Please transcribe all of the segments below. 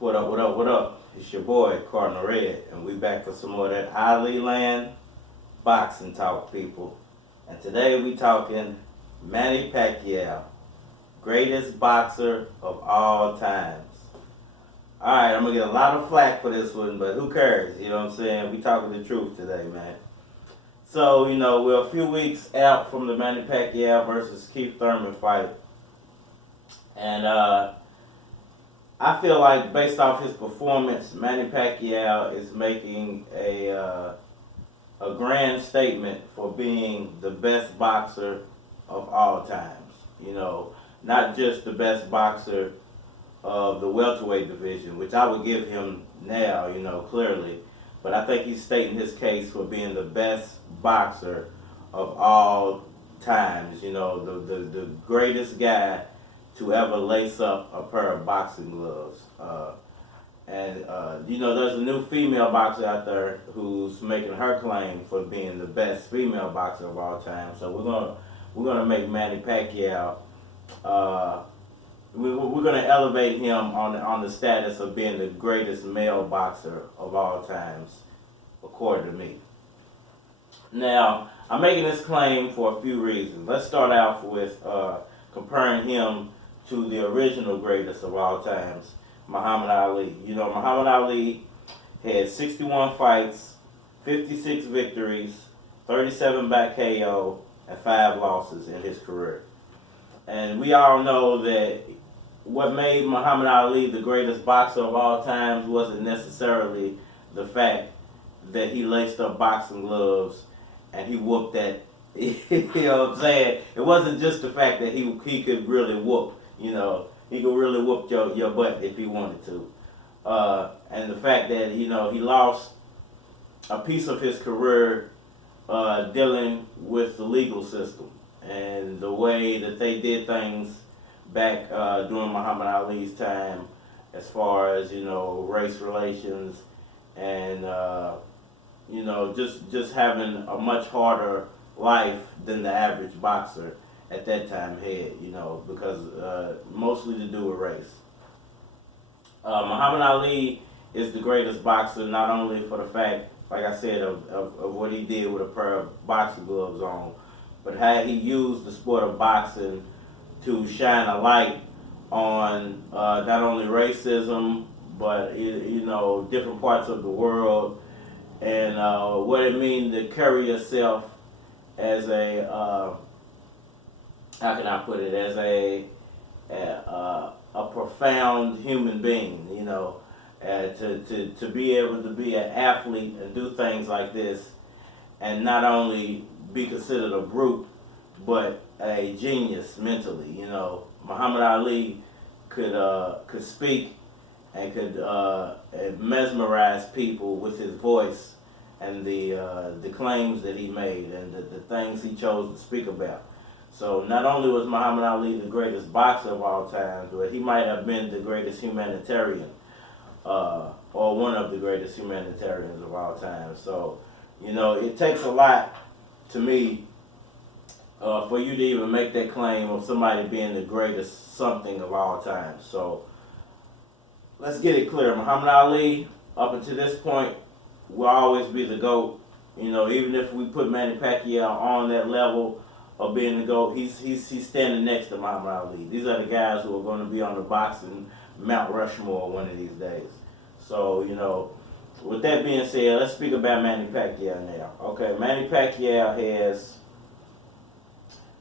What up, what up, what up? It's your boy, Cardinal Red, and we back for some more of that Ali Land boxing talk, people. And today we talking Manny Pacquiao, greatest boxer of all times. Alright, I'm going to get a lot of flack for this one, but who cares? You know what I'm saying? We talking the truth today, man. So, we're a few weeks out from the Manny Pacquiao versus Keith Thurman fight. And I feel like based off his performance, Manny Pacquiao is making a grand statement for being the best boxer of all times. Not just the best boxer of the welterweight division, which I would give him now, clearly. But I think he's stating his case for being the best boxer of all times. The greatest guy to ever lace up a pair of boxing gloves. There's a new female boxer out there who's making her claim for being the best female boxer of all time. So we're gonna make Manny Pacquiao. We're gonna elevate him on the status of being the greatest male boxer of all times, according to me. Now, I'm making this claim for a few reasons. Let's start off with comparing him to the original greatest of all times, Muhammad Ali. Muhammad Ali had 61 fights, 56 victories, 37 by KO, and 5 losses in his career. And we all know that what made Muhammad Ali the greatest boxer of all times wasn't necessarily the fact that he laced up boxing gloves and he whooped that. You know what I'm saying? It wasn't just the fact that he could really whoop. He could really whoop your butt if he wanted to. And the fact that, he lost a piece of his career dealing with the legal system and the way that they did things back during Muhammad Ali's time as far as, race relations and, just having a much harder life than the average boxer at that time had, because mostly to do with race. Muhammad Ali is the greatest boxer not only for the fact, like I said, of what he did with a pair of boxing gloves on, but how he used the sport of boxing to shine a light on not only racism, but, different parts of the world and what it means to carry yourself as a how can I put it, as a profound human being, to be able to be an athlete and do things like this and not only be considered a brute, but a genius mentally. Muhammad Ali could speak and could mesmerize people with his voice and the claims that he made and the things he chose to speak about. So not only was Muhammad Ali the greatest boxer of all time, but he might have been the greatest humanitarian, or one of the greatest humanitarians of all time. So, it takes a lot to me for you to even make that claim of somebody being the greatest something of all time. So let's get it clear. Muhammad Ali, up until this point, will always be the GOAT. Even if we put Manny Pacquiao on that level of being the GOAT, he's standing next to Muhammad Ali. These are the guys who are going to be on the boxing Mount Rushmore one of these days. So, with that being said, let's speak about Manny Pacquiao now. Okay, Manny Pacquiao has,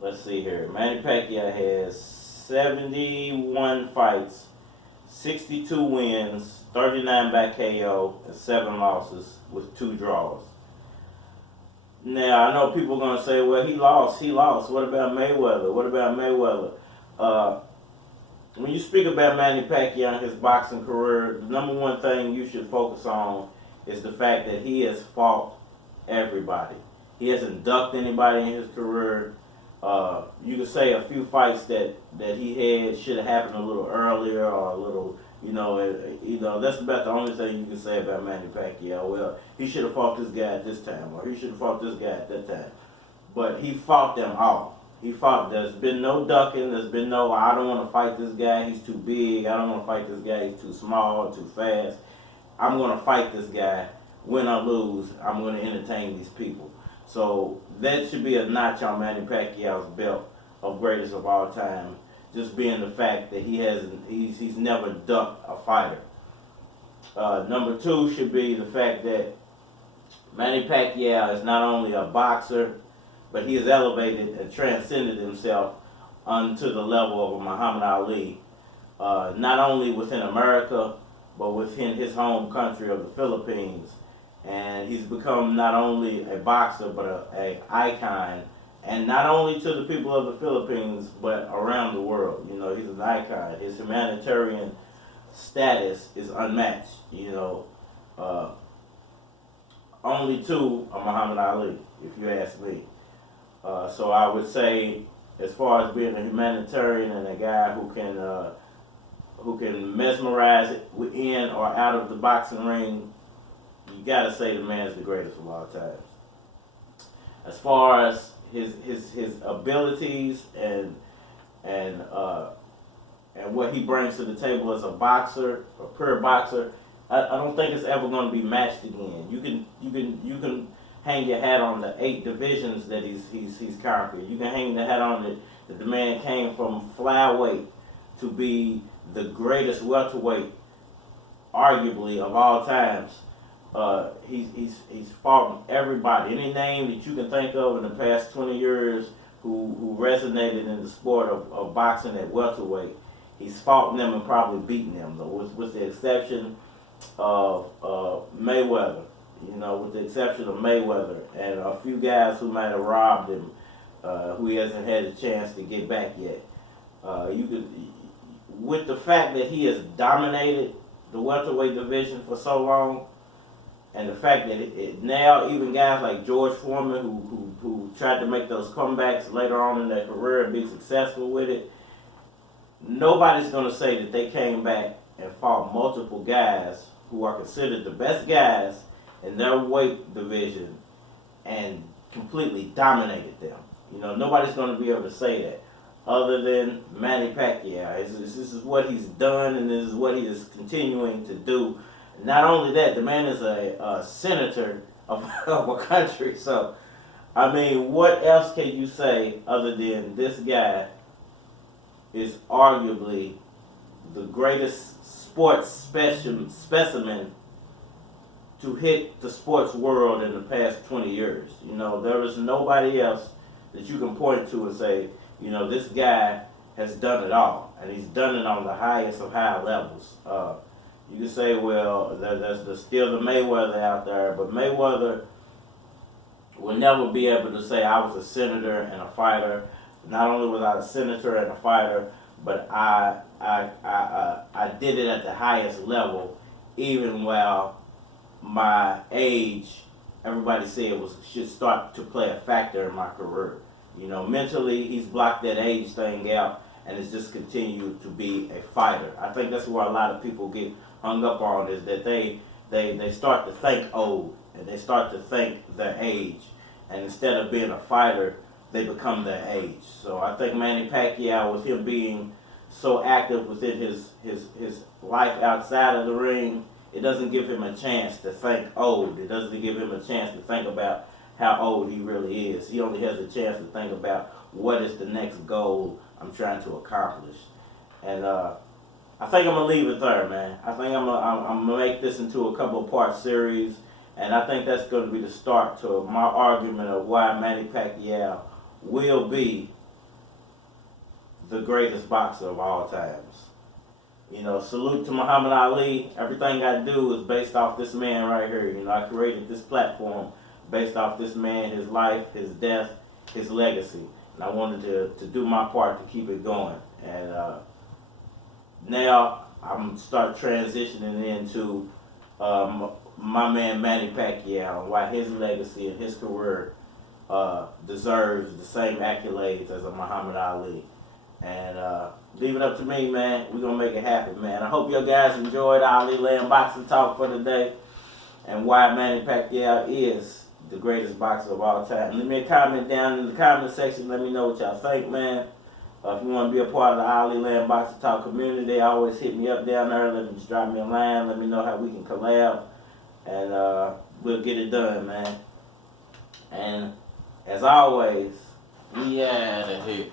let's see here, Manny Pacquiao has 71 fights, 62 wins, 39 by KO, and 7 losses with 2 draws. Now, I know people are going to say, well, he lost. What about Mayweather? When you speak about Manny Pacquiao and his boxing career, the number one thing you should focus on is the fact that he has fought everybody. He hasn't ducked anybody in his career. You could say a few fights that he had should have happened a little earlier or a little, that's about the only thing you can say about Manny Pacquiao. Well, he should have fought this guy at this time, or he should have fought this guy at that time. But he fought them all. He fought. There's been no ducking. There's been no, I don't want to fight this guy. He's too big. I don't want to fight this guy. He's too small, too fast. I'm going to fight this guy. Win or lose, I'm going to entertain these people. So that should be a notch on Manny Pacquiao's belt of greatest of all time. Just being the fact that he's never ducked a fighter. Number two should be the fact that Manny Pacquiao is not only a boxer, but he has elevated and transcended himself onto the level of a Muhammad Ali, not only within America, but within his home country of the Philippines. And he's become not only a boxer, but an icon, and not only to the people of the Philippines, but around the world. You know, he's an icon. His humanitarian status is unmatched. You know, only to a Muhammad Ali, if you ask me. So I would say, as far as being a humanitarian and a guy who can mesmerize it within or out of the boxing ring, you gotta say the man's the greatest of all time. As far as his abilities and what he brings to the table as a boxer, a pure boxer, I don't think it's ever going to be matched again. You can hang your hat on the 8 divisions that he's conquered. You can hang the hat on it that the man came from flyweight to be the greatest welterweight, arguably, of all times. He's fought everybody, any name that you can think of in the past 20 years who resonated in the sport of boxing at welterweight. He's fought them and probably beaten them, though, with the exception of Mayweather. You know, with the exception of Mayweather and a few guys who might have robbed him, who he hasn't had a chance to get back yet. With the fact that he has dominated the welterweight division for so long, and the fact that now even guys like George Foreman, who tried to make those comebacks later on in their career and be successful with it, nobody's going to say that they came back and fought multiple guys who are considered the best guys in their weight division and completely dominated them. You know, nobody's going to be able to say that other than Manny Pacquiao. This is what he's done, and this is what he is continuing to do. Not only that, the man is a senator of a country. So, I mean, what else can you say other than this guy is arguably the greatest sports specimen to hit the sports world in the past 20 years. You know, there is nobody else that you can point to and say, you know, this guy has done it all, and he's done it on the highest of high levels. You can say, well, there's still the Mayweather out there, but Mayweather will never be able to say, I was a senator and a fighter. Not only was I a senator and a fighter, but I did it at the highest level, even while my age, everybody said should start to play a factor in my career. You know, mentally, he's blocked that age thing out, and it's just continued to be a fighter. I think that's where a lot of people get hung up on, is that they start to think old, and they start to think their age, and instead of being a fighter, they become their age. So I think Manny Pacquiao, with him being so active within his life outside of the ring, it doesn't give him a chance to think old. It doesn't give him a chance to think about how old he really is. He only has a chance to think about what is the next goal I'm trying to accomplish. And I think I'm gonna leave it there, man. I think I'm gonna make this into a couple of part series, and I think that's gonna be the start to my argument of why Manny Pacquiao will be the greatest boxer of all times. You know, salute to Muhammad Ali. Everything I do is based off this man right here. You know, I created this platform based off this man, his life, his death, his legacy. And I wanted to do my part to keep it going. And now I'm going to start transitioning into my man Manny Pacquiao, and why his legacy and his career deserves the same accolades as a Muhammad Ali. And leave it up to me, man. We're going to make it happen, man. I hope you guys enjoyed Ali Land Boxing Talk for today, and why Manny Pacquiao is the greatest boxer of all time. Leave me a comment down in the comment section. Let me know what y'all think, man. If you want to be a part of the Ollie Land Boxer Talk community, always hit me up down there. Let me just drop me a line. Let me know how we can collab. And we'll get it done, man. And as always, we out of here.